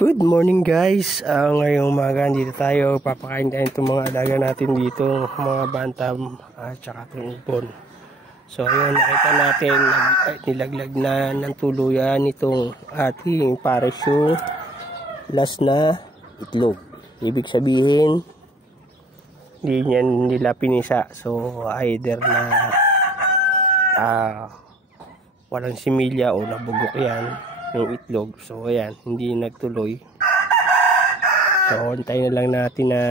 Good morning guys. Ngayong umaga dito tayo, papakain tayo itong mga alaga natin dito, mga bantam at saka itong ibon. So ayun, nakita natin nilaglag na ng tuluyan itong ating pares yung last na itlog. Ibig sabihin hindi niyan nila pinisa. So either na walang similya o nabugok yan yung itlog. So ayan, hindi nagtuloy. So antayin na lang natin na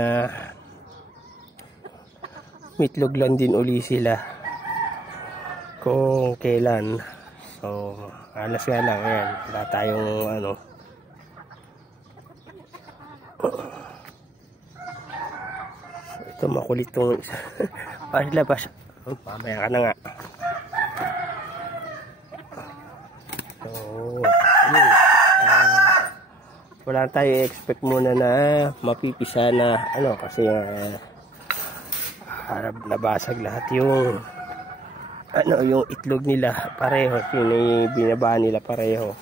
mitlog lang din uli sila kung kailan. So alas nga lang, ayan, wala tayong so, ito makulit tong isa. Labas. Mamaya ka na nga. Wala tayo expect muna na mapipisa na kasi nabasag lahat yung yung itlog nila pareho, yung binaba nila pareho.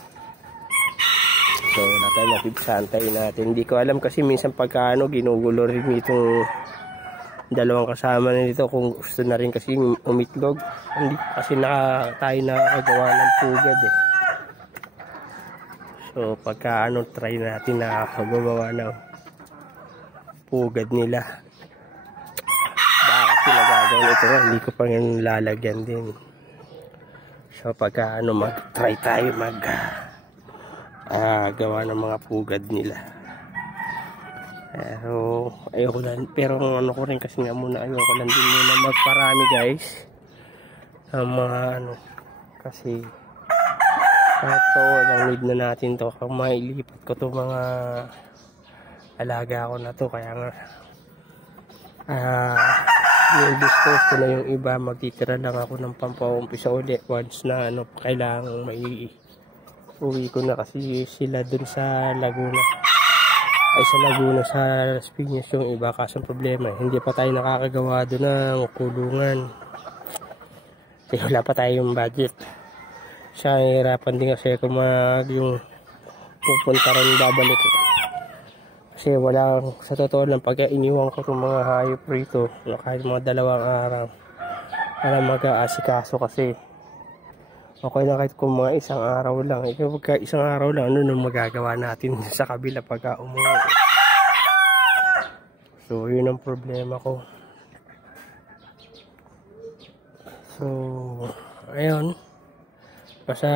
So wala tayo mapipisa, antayin natin. Hindi ko alam kasi minsan pagka ginugulo rin itong dalawang kasama na dito kung gusto na rin kasi umitlog. Hindi kasi tayo nakagawa ng pugad eh. So pagka try natin na magawa ng pugad nila. Baka sila gagawin ito, hindi ko pa ngayon lalagyan din. So pagka mag-try tayo gawa ng mga pugad nila. Pero ayoko lang, pero ko rin kasi nga muna, ayoko lang din muna magparami guys. Mga kasi ito, lang need na natin to. Kung mailipat ko to mga alaga ko na to, kaya nga i-dispose ko na yung iba. Magtitira lang ako ng pampaumpisa ulit once na kailangan may uwi ko na, kasi sila dun sa Laguna sa Las Piñas yung iba. Kaso problema, hindi pa tayo nakakagawa dun ng kulungan kasi wala pa tayong budget. Siya hirapan din kasi kung yung pupunta rin babalik kasi wala, sa totoo lang, pag iniwan ko itong mga hayop rito kahit mga 2 araw para mag-aasikaso, kasi okay na kahit kung mga 1 araw lang. Pagka 1 araw lang, ano nung magagawa natin sa kabila pagka umuwi? So yun ang problema ko. So ayun, basta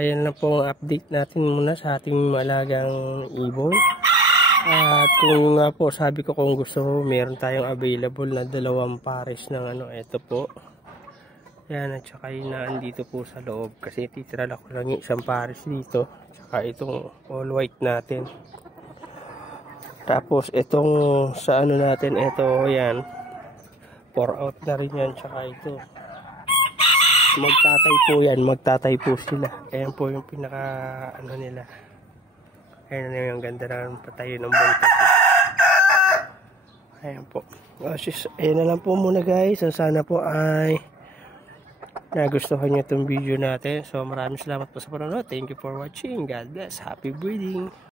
ayan lang po ang update natin muna sa ating malagang ibon. At kung nga po, sabi ko, kung gusto mo, meron tayong available na 2 pares ng ito po. Yan, at saka yun na andito po sa loob, kasi titira ko lang yung 1 pares dito. Saka itong all white natin. Tapos itong sa natin, ito, yan, pour out na rin yan. Saka ito, magtatay po sila. Ayan po yung pinaka nila. Ayan na yung ganda ng patayo ng buntot. Ayan po. Ayan na lang po muna guys. So sana po ay nagustuhan nyo itong video natin. So maraming salamat po sa panonood. Thank you for watching. God bless. Happy breeding.